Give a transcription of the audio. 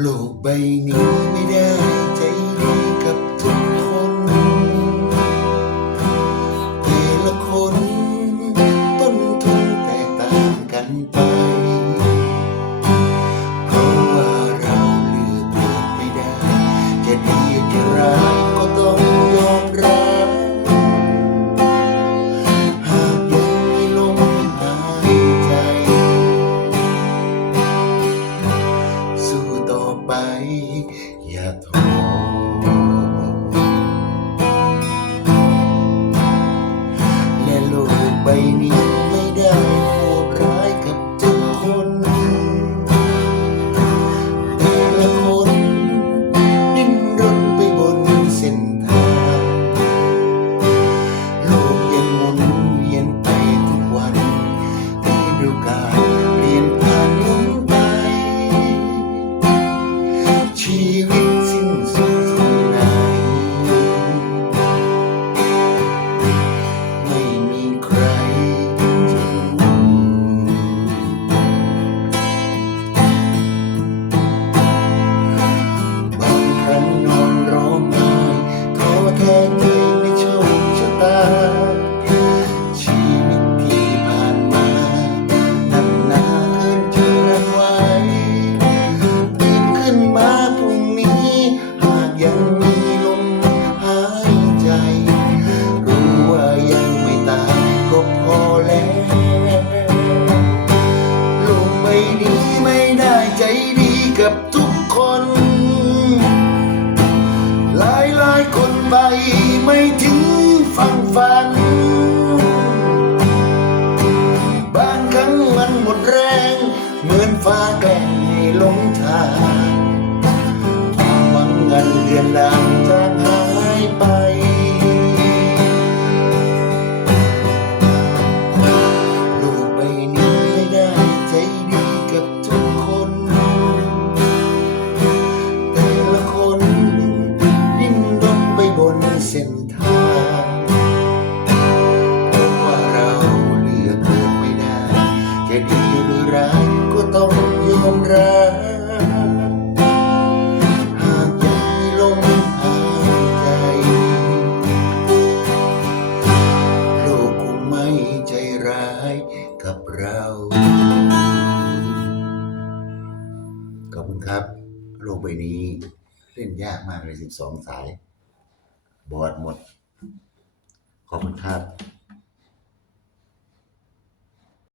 โลกใบนี้ไม่ได้ใจดีกับทุกคน แต่ละคน ต้นทุนแตกต่างกันไป นี้ไม่ได้โหดร้ายกับทุกคนแต่ละคนดิ้นรนไปบนเส้นทางโลกยังหมุนเวียนไปทุกวันฤดูกาล ท้อ ถึงฝั่งฝัน บางครั้งมันหมดแรง เหมือนฟ้าแกล้งให้หลงทางความหวังเงินเดือนดางจ รือร้ายก็ต้องยอมรับหากยังมีลมหายใจ โลกคงไม่ใจร้ายกับเรา ขอบคุณครับ โลกใบนี้เล่นยากมากเลย 12 สาย บอดหมด ขอบคุณครับ